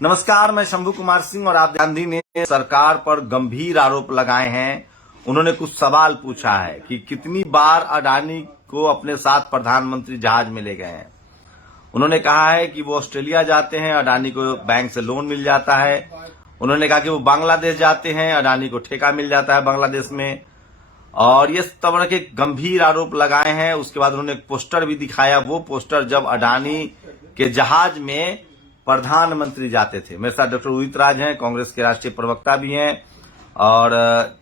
नमस्कार, मैं शंभू कुमार सिंह और आप गांधी ने सरकार पर गंभीर आरोप लगाए हैं। उन्होंने कुछ सवाल पूछा है कि कितनी बार अडानी को अपने साथ प्रधानमंत्री जहाज में ले गए हैं। उन्होंने कहा है कि वो ऑस्ट्रेलिया जाते हैं, अडानी को बैंक से लोन मिल जाता है। उन्होंने कहा कि वो बांग्लादेश जाते हैं, अडानी को ठेका मिल जाता है बांग्लादेश में। और ये तरह के गंभीर आरोप लगाए हैं। उसके बाद उन्होंने एक पोस्टर भी दिखाया। वो पोस्टर जब अडानी के जहाज में प्रधानमंत्री जाते थे। मेरे साथ डॉक्टर उदित राज हैं, कांग्रेस के राष्ट्रीय प्रवक्ता भी हैं और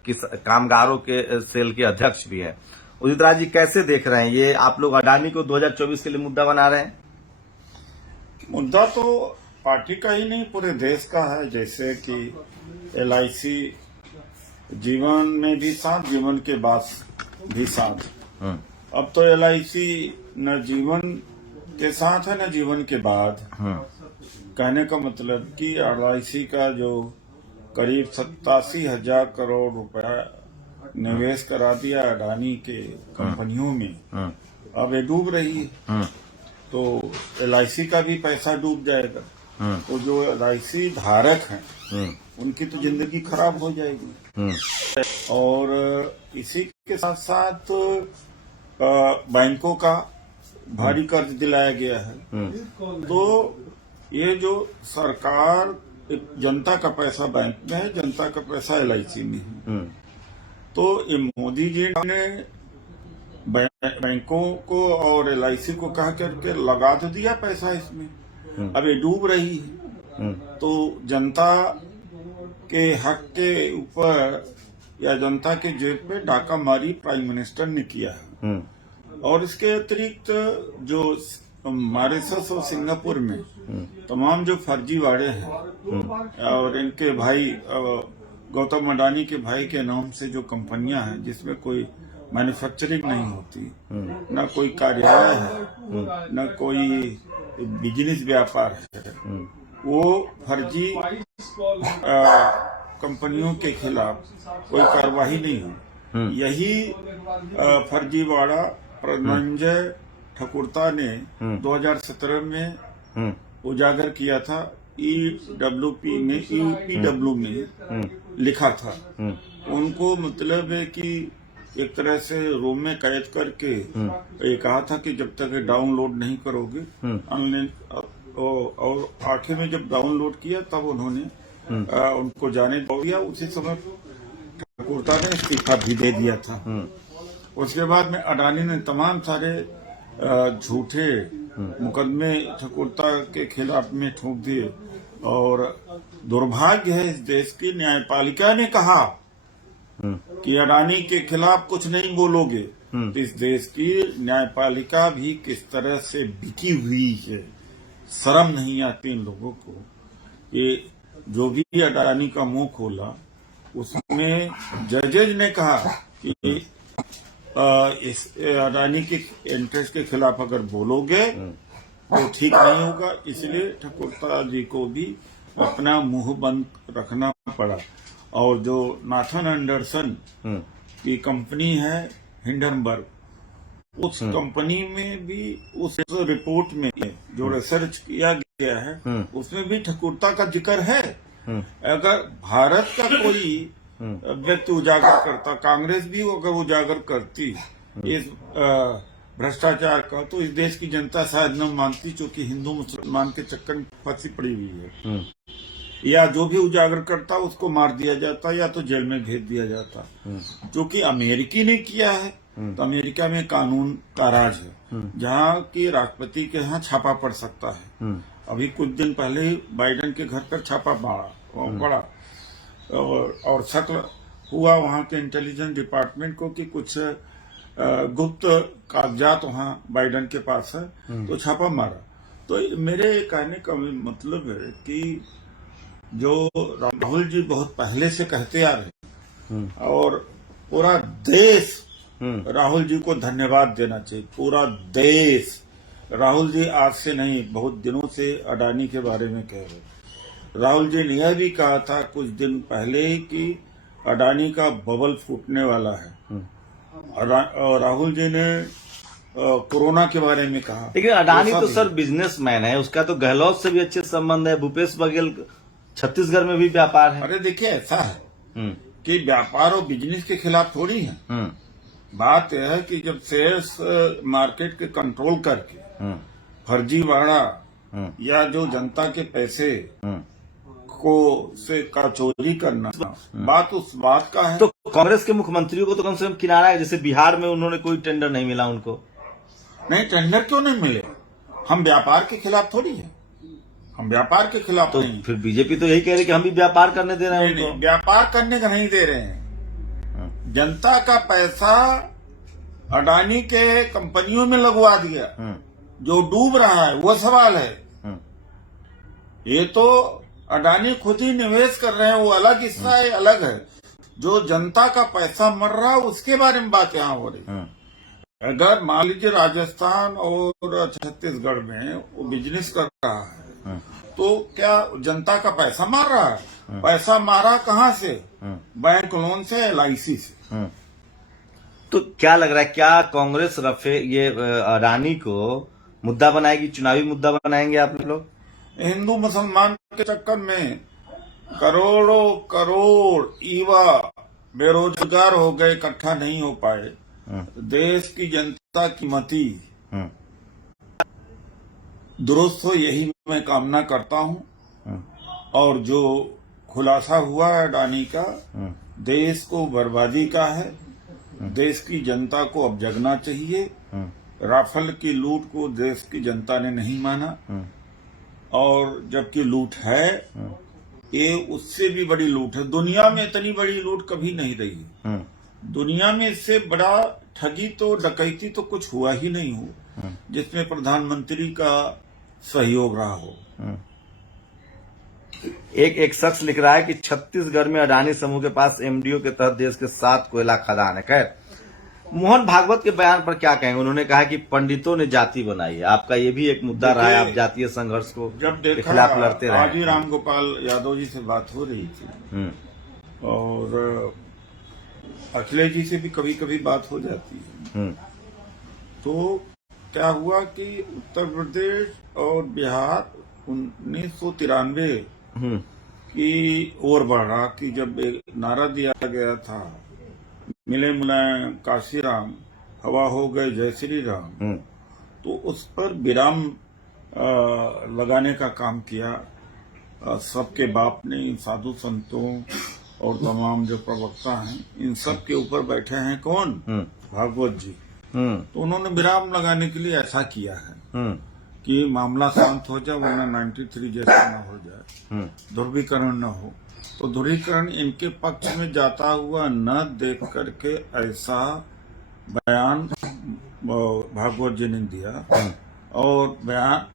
कामगारों के सेल के अध्यक्ष भी हैं। उदित राज जी, कैसे देख रहे हैं ये आप लोग अडानी को 2024 के लिए मुद्दा बना रहे हैं? मुद्दा तो पार्टी का ही नहीं, पूरे देश का है। जैसे कि LIC जीवन में भी साथ, जीवन के बाद भी साथ। अब तो LIC न जीवन के साथ है न जीवन के बाद। कहने का मतलब कि LIC का जो करीब 87,000 करोड़ रुपया निवेश करा दिया अडानी के कंपनियों में, अब ये डूब रही है। तो LIC का भी पैसा डूब जाएगा। तो जो LIC धारक हैं उनकी तो जिंदगी खराब हो जाएगी। और इसी के साथ साथ बैंकों का भारी कर्ज दिलाया गया है। तो ये जो सरकार, जनता का पैसा बैंक में है, जनता का पैसा LIC में है। तो ये मोदी जी ने बैंकों को और LIC को कह करके लगा तो दिया पैसा इसमें, अब ये डूब रही है। तो जनता के हक के ऊपर या जनता के जेब पे डाका मारी प्राइम मिनिस्टर ने किया है। और इसके अतिरिक्त जो मॉरिशस और सिंगापुर में तमाम जो फर्जीवाड़े हैं और इनके भाई गौतम अडानी के भाई के नाम से जो कंपनियां हैं जिसमें कोई मैन्युफैक्चरिंग नहीं होती, न कोई कार्यालय है, न कोई बिजनेस व्यापार है, वो फर्जी कंपनियों के खिलाफ कोई कार्रवाई नहीं हुई। यही फर्जीवाड़ा प्रनंजय ठकुरता ने 2017 में उजागर किया था। EWP ने EPW में लिखा था। उनको मतलब है कि एक तरह से रूम में कैद करके ये कहा था कि जब तक डाउनलोड नहीं करोगे ऑनलाइन, और आखिर में जब डाउनलोड किया तब उन्होंने उनको जाने दिया। उसी समय ठकुरता ने इस्तीफा भी दे दिया था। उसके बाद में अडानी ने तमाम सारे झूठे मुकदमे ठकुरता के खिलाफ में ठोक दिए। और दुर्भाग्य है, इस देश की न्यायपालिका ने कहा कि अडानी के खिलाफ कुछ नहीं बोलोगे। तो इस देश की न्यायपालिका भी किस तरह से बिकी हुई है। शर्म नहीं आती इन लोगों को। ये जो भी अडानी का मुंह खोला उसमें जजेज ने कहा कि इस अडानी के इंटरेस्ट के खिलाफ अगर बोलोगे तो ठीक नहीं होगा। इसलिए ठकुरता जी को भी अपना मुंह बंद रखना पड़ा। और जो नाथन एंडरसन की कंपनी है हिंडनबर्ग, उस कंपनी में भी उस रिपोर्ट में जो रिसर्च किया गया है उसमें भी ठकुरता का जिक्र है। अगर भारत का कोई व्यक्ति उजागर करता, कांग्रेस भी अगर उजागर करती इस भ्रष्टाचार का, तो इस देश की जनता शायद न मानती, क्योंकि हिंदू मुसलमान के चक्कर में फंसी पड़ी हुई है। या जो भी उजागर करता उसको मार दिया जाता या तो जेल में भेज दिया जाता। जो कि अमेरिकी ने किया है, तो अमेरिका में कानून का राज है, जहाँ की राष्ट्रपति के यहाँ छापा पड़ सकता है। अभी कुछ दिन पहले ही बाइडेन के घर पर छापा पड़ा और शक हुआ वहाँ के इंटेलिजेंस डिपार्टमेंट को कि कुछ गुप्त कागजात वहाँ बाइडेन के पास है, तो छापा मारा। तो मेरे कहने का मतलब है कि जो राहुल जी बहुत पहले से कहते आ रहे हैं और पूरा देश राहुल जी को धन्यवाद देना चाहिए। पूरा देश, राहुल जी आज से नहीं बहुत दिनों से अडानी के बारे में कह रहे। राहुल जी ने यह भी कहा था कुछ दिन पहले ही कि अडानी का बबल फूटने वाला है। और राहुल जी ने कोरोना के बारे में कहा। लेकिन अडानी ऐसा तो भी सर बिजनेसमैन है, उसका तो गहलोत से भी अच्छे संबंध है। भूपेश बघेल छत्तीसगढ़ में भी व्यापार है। अरे देखिए, ऐसा है कि व्यापार और बिजनेस के खिलाफ थोड़ी है। बात यह है कि जब शेयर्स मार्केट के कंट्रोल करके फर्जीवाड़ा या जो जनता के पैसे का चोरी करना, बात उस बात का है। तो कांग्रेस के मुख्यमंत्रियों को तो कम से कम किनारा है, जैसे बिहार में उन्होंने कोई टेंडर नहीं मिला उनको। नहीं, टेंडर क्यों नहीं मिले? हम व्यापार के खिलाफ थोड़ी है, हम व्यापार के खिलाफ तो नहीं। फिर बीजेपी तो यही कह रही कि हम भी व्यापार करने दे रहे हैं नहीं, उनको। व्यापार करने का नहीं दे रहे हैं। जनता का पैसा अडानी के कंपनियों में लगवा दिया, जो डूब रहा है वो सवाल है। ये तो अडानी खुद ही निवेश कर रहे हैं, वो अलग हिस्सा है, अलग है। जो जनता का पैसा मर रहा है उसके बारे में बात यहाँ हो रही। अगर मान लीजिए राजस्थान और छत्तीसगढ़ में वो बिजनेस कर रहा है, तो क्या जनता का पैसा मार रहा है? पैसा मारा कहाँ से? बैंक लोन से, LIC से। तो क्या लग रहा है, क्या कांग्रेस ये अडानी को मुद्दा बनाएगी, चुनावी मुद्दा बनाएंगे आप लोग? हिंदू मुसलमान के चक्कर में करोड़ों करोड़ युवा बेरोजगार हो गए, इकट्ठा नहीं हो पाए। देश की जनता की मति दुरुस्त हो, यही मैं कामना करता हूं। और जो खुलासा हुआ है अडानी का, देश को बर्बादी का है। देश की जनता को अब जगना चाहिए। राफेल की लूट को देश की जनता ने नहीं माना, और जबकि लूट है, ये उससे भी बड़ी लूट है। दुनिया में इतनी बड़ी लूट कभी नहीं रही। दुनिया में इससे बड़ा ठगी तो, डकैती तो कुछ हुआ ही नहीं हो जिसमें प्रधानमंत्री का सहयोग रहा हो। एक शख्स लिख रहा है कि छत्तीसगढ़ में अडानी समूह के पास MDO के तहत देश के 7 कोयला खदान है। खैर, मोहन भागवत के बयान पर क्या कहेंगे? उन्होंने कहा कि पंडितों ने जाति बनाई है। आपका ये भी एक मुद्दा रहा है, आप जातीय संघर्ष को जब के खिलाफ लड़ते रहे। आज ही राम गोपाल यादव जी से बात हो रही थी, और अखिलेश जी से भी कभी कभी बात हो जाती है। तो क्या हुआ कि उत्तर प्रदेश और बिहार 1993 की ओर बढ़ा कि जब एक नारा दिया गया था, मिले मुलायम काशीराम, हवा हो गए जय श्री राम, तो उस पर विराम लगाने का काम किया सबके बाप ने, इन साधु संतों और तमाम जो प्रवक्ता हैं, इन सब के ऊपर बैठे हैं कौन? भागवत जी। तो उन्होंने विराम लगाने के लिए ऐसा किया है कि मामला शांत हो जाए, वरना 93 जैसा न हो जाए, ध्रुवीकरण न हो। तो ध्रुवीकरण इनके पक्ष में जाता हुआ न देख करके ऐसा बयान भागवत जी ने दिया। और बयान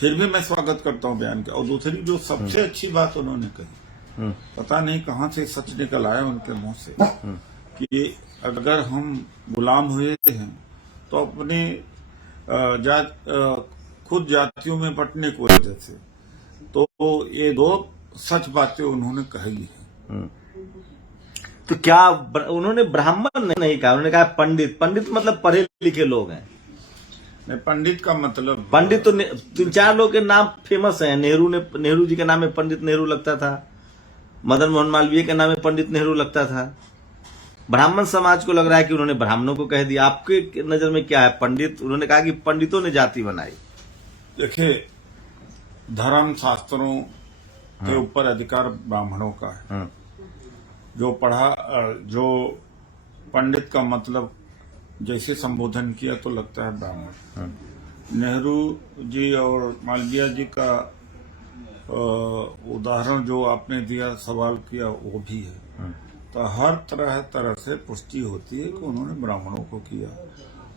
फिर भी मैं स्वागत करता हूँ बयान का। और दूसरी जो सबसे अच्छी बात उन्होंने कही, पता नहीं कहाँ से सच निकल आया उनके मुंह से, कि अगर हम गुलाम हुए हैं तो अपने खुद जातियों में बंटने को वजह से। तो ये 2 सच बातें उन्होंने कही है। तो क्या उन्होंने ब्राह्मण नहीं कहा, उन्होंने कहा पंडित। पंडित मतलब पढ़े लिखे लोग हैं। नहीं, पंडित का मतलब, पंडित तो 3-4 लोग के नाम फेमस हैं। नेहरू जी के नाम में पंडित नेहरू लगता था, मदन मोहन मालवीय के नाम में पंडित नेहरू लगता था। ब्राह्मण समाज को लग रहा है कि उन्होंने ब्राह्मणों को कह दिया। आपके नजर में क्या है पंडित? उन्होंने कहा कि पंडितों ने जाति बनाई। देखिए, धर्म शास्त्रों के ऊपर अधिकार ब्राह्मणों का है। जो पंडित का मतलब जैसे संबोधन किया तो लगता है ब्राह्मण। नेहरू जी और मालवीय जी का उदाहरण जो आपने दिया, सवाल किया, वो भी है। तो हर तरह से पुष्टि होती है कि उन्होंने ब्राह्मणों को किया।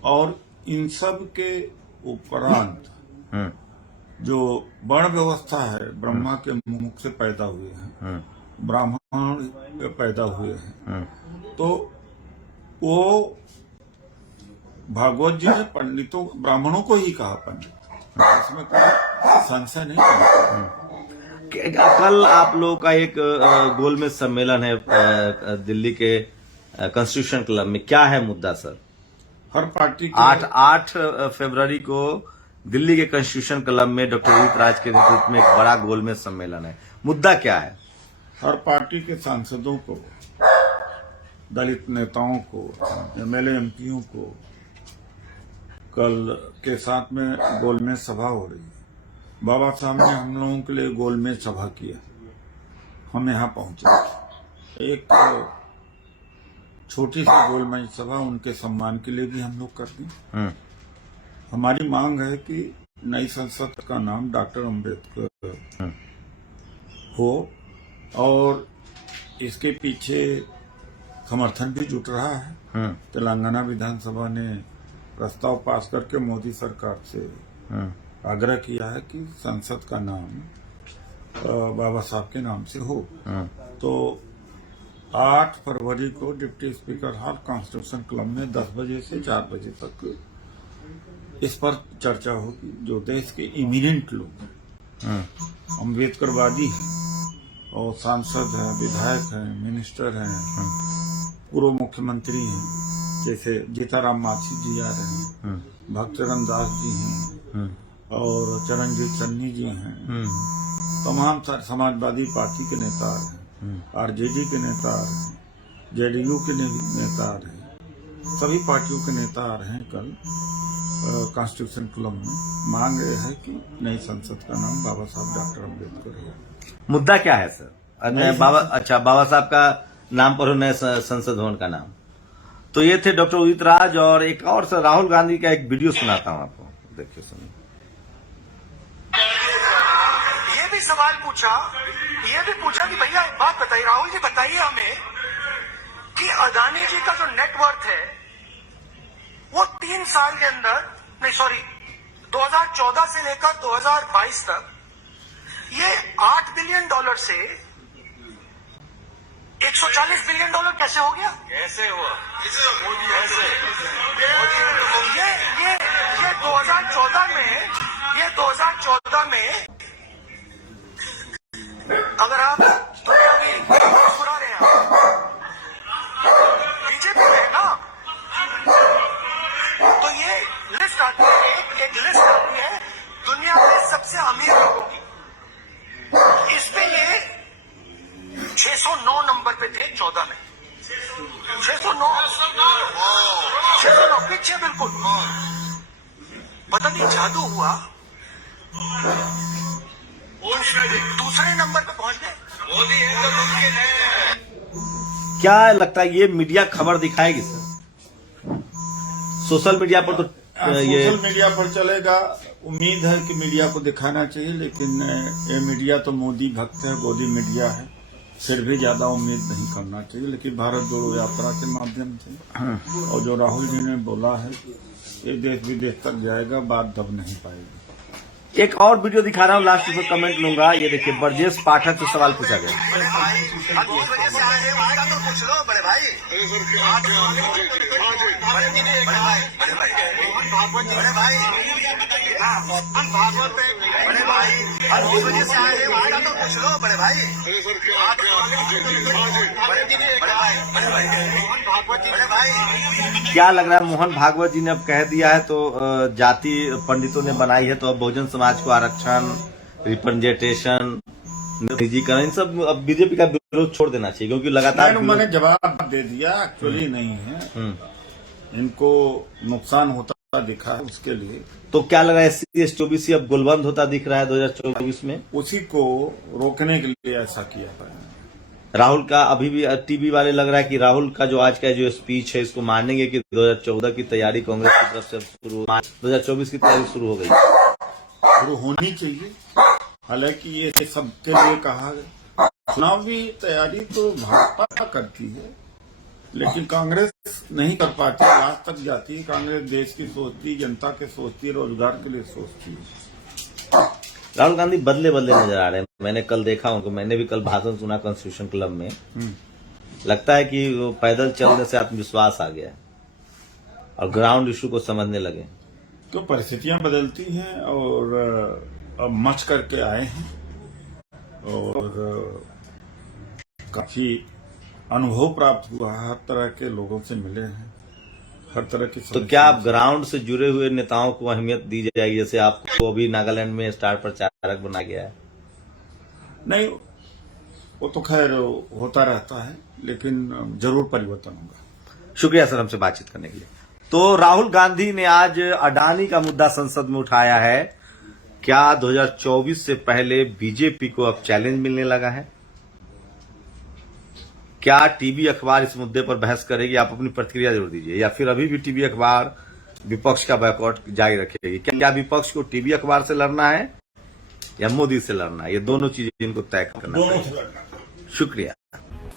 और इन सब के उपरांत जो वर्ण व्यवस्था है, ब्रह्मा के मुख से पैदा हुए हैं, ब्राह्मण पैदा हुए हैं। तो वो भागवत जी ने पंडितों, ब्राह्मणों को ही कहा पंडित, इसमें कोई संशय नहीं। कल आप लोगों का एक गोलमेज सम्मेलन है दिल्ली के कॉन्स्टिट्यूशन क्लब में, क्या है मुद्दा सर? हर पार्टी के 8 फरवरी को दिल्ली के कॉन्स्टिट्यूशन क्लब में डॉक्टर उदित राज के नेतृत्व में एक बड़ा गोलमेज सम्मेलन है। मुद्दा क्या है? हर पार्टी के सांसदों को, दलित नेताओं को, एमएलए एमपीओं को कल के साथ में गोलमेज सभा हो रही है। बाबा साहब ने हम लोगों के लिए गोलमेज सभा किया, हम यहाँ पहुंचे। एक छोटी सी गोलमेज सभा उनके सम्मान के लिए भी हम लोग करते हैं। हमारी मांग है कि नई संसद का नाम डॉक्टर अम्बेडकर हो और इसके पीछे समर्थन भी जुट रहा है। तेलंगाना विधानसभा ने प्रस्ताव पास करके मोदी सरकार से आग्रह किया है कि संसद का नाम बाबा साहब के नाम से हो। तो 8 फरवरी को deputy speaker hall constitution club में 10 बजे से 4 बजे तक इस पर चर्चा होगी। जो देश के इमिनेंट लोग हैं, अम्बेडकरवादी हैं और सांसद हैं, विधायक हैं, मिनिस्टर हैं, पूर्व मुख्यमंत्री हैं, जैसे जीताराम मांझी जी आ रहे हैं, भक्तचरण दास जी हैं और चरणजीत चन्नी जी हैं, तमाम समाजवादी पार्टी के नेता हैं, आरजेडी के नेता हैं, जेडीयू के नेता हैं, सभी पार्टियों के नेता आ रहे हैं कल कॉन्स्टिट्यूशन क्लब में। मांग यह है कि नई संसद का नाम बाबा साहब डॉक्टर अम्बेडकर हो। मुद्दा क्या है सर? बाबा साहब का नाम पर हो नए संसद भवन का नाम। तो ये थे डॉक्टर उदित राज। और एक और सर, राहुल गांधी का एक वीडियो सुनाता हूं आपको, देखिए सुनिए। ये भी सवाल पूछा, ये भी पूछा कि भैया एक बात बताइए, राहुल जी बताइए हमें कि अदानी जी का जो नेटवर्थ है वो 3 साल के अंदर, नहीं सॉरी 2014 से लेकर 2022 तक ये $8 बिलियन से $140 बिलियन कैसे हो गया? कैसे हुआ? ये 2014 में अगर आप बुरा रहे हैं, बीजेपी में ना, तो ये लिस्ट आती है, एक लिस्ट आती है दुनिया में सबसे अमीर लोगों की। इस पे ये 609 नंबर पे थे 14 में। 609 पीछे बिल्कुल। पता नहीं जादू हुआ, दूसरे नंबर पे पहुंच गए। मोदी है तो मुमकिन है। क्या लगता है ये मीडिया खबर दिखाएगी सर? सोशल मीडिया पर तो सोशल मीडिया पर चलेगा। उम्मीद है कि मीडिया को दिखाना चाहिए, लेकिन ये मीडिया तो मोदी भक्त है, मोदी मीडिया है, फिर भी ज्यादा उम्मीद नहीं करना चाहिए। लेकिन भारत जोड़ो यात्रा के माध्यम से और जो राहुल जी ने बोला है ये देश विदेश तक जाएगा, बात दब नहीं पाएगी। एक और वीडियो दिखा रहा हूँ, लास्ट में कमेंट लूंगा। ये देखिए, ब्रजेश पाठक से सवाल पूछा गया। बड़े भाई, तो पूछ लो बड़े भाई। बड़े भाई, भागवत बड़े भाई, 2 बजे से आए वादा तो पूछ लो बड़े भाई। बड़े भाई, क्या लग रहा है, मोहन भागवत जी ने अब कह दिया है तो जाति पंडितों ने बनाई है, तो अब बहुजन समाज को आरक्षण, रिप्रेजेंटेशन, निजीकरण, इन सब अब बीजेपी का विरोध छोड़ देना चाहिए, क्योंकि लगातार मैंने जवाब दे दिया। एक्चुअली नहीं है, इनको नुकसान होता दिखा है उसके लिए। तो क्या लग रहा है, SC/ST OBC अब गोलबंद होता दिख रहा है 2024 में? उसी को रोकने के लिए ऐसा किया था राहुल का। अभी भी टीवी वाले लग रहा है कि राहुल का जो आज का जो स्पीच है इसको मानेंगे कि 2014 की तैयारी कांग्रेस की तरफ से शुरू, 2024 की तैयारी शुरू हो गई, शुरू होनी चाहिए। हालांकि ये सबके लिए कहा है, चुनावी तैयारी तो भाजपा करती है, लेकिन कांग्रेस नहीं कर पाती, आज तक जाती है। कांग्रेस देश की सोचती, जनता के सोचती, रोजगार के लिए सोचती है। राहुल गांधी बदले नजर आ रहे हैं। मैंने कल देखा उनको, मैंने भी कल भाषण सुना कॉन्स्टिट्यूशन क्लब में। लगता है कि वो पैदल चलने से आत्मविश्वास आ गया और ग्राउंड इशू को समझने लगे। तो परिस्थितियां बदलती हैं और अब मच करके आए हैं और काफी अनुभव प्राप्त हुआ है, हर तरह के लोगों से मिले हैं, हर तरह की तो क्या आप ग्राउंड से जुड़े हुए नेताओं को अहमियत दी जाएगी, जैसे आपको अभी नागालैंड में स्टार प्रचारक बना गया है? नहीं, वो तो खैर होता रहता है, लेकिन जरूर परिवर्तन होगा। शुक्रिया सर हमसे बातचीत करने के लिए। तो राहुल गांधी ने आज अडानी का मुद्दा संसद में उठाया है। क्या 2024 से पहले बीजेपी को अब चैलेंज मिलने लगा है? क्या टीवी अखबार इस मुद्दे पर बहस करेगी? आप अपनी प्रतिक्रिया जरूर दीजिए। या फिर अभी भी टीवी अखबार विपक्ष का बैकआउट जारी रखेगी? क्या विपक्ष को टीवी अखबार से लड़ना है या मोदी से लड़ना है? ये दोनों चीजें इनको तय करना है। शुक्रिया।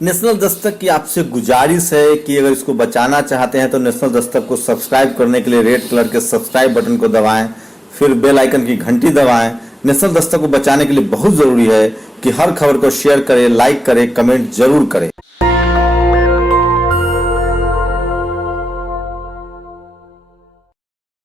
नेशनल दस्तक की आपसे गुजारिश है कि अगर इसको बचाना चाहते हैं तो नेशनल दस्तक को सब्सक्राइब करने के लिए रेड कलर के सब्सक्राइब बटन को दबाएं, फिर बेल आइकन की घंटी दबाएं। नेशनल दस्तक को बचाने के लिए बहुत जरूरी है कि हर खबर को शेयर करें, लाइक करें, कमेंट जरूर करें।